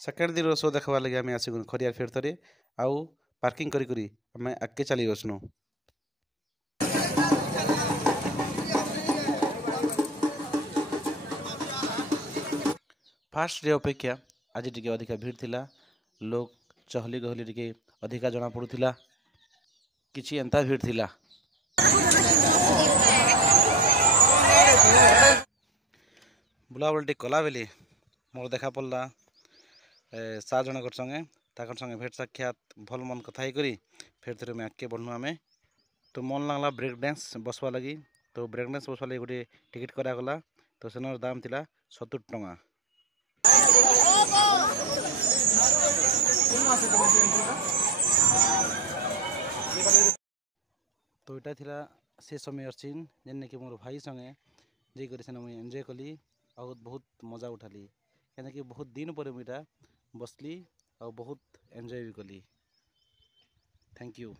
Second दिन show देखवा लगे आम आसिगुन खरियार फेर थरे आउ पार्किंग करी आम आगे चली बसनु। फास्ट डे अपेक्षा आज टिके अधिका भीड़ थिला, लोग चहली गहली टिके अधिका जना पड़ुथिला, किछि एंता भीड़ थिला। बुलाबुल टी कला बेली मोर देखा पड़ला 7 जन संगे ताकर संगे भेट साक्षात भल मन कथा ही करी फिर थोड़े मैं आगे बढ़नु आमे। तो मन लगला ब्रेक डांस बसवा लगी, तो ब्रेक डांस बसवा लगी गोटे टिकेट करागला। तो सेनर दाम थिला 70 टंका। तो यहाँ थिला से समय सीन जेन कि मोर भाई संगे जाकर से मुझे एंजॉय कली और बहुत मजा उठाली, कहीं बहुत दिन पर मुझे बसली और बहुत एंजॉय भी कली। Thank you.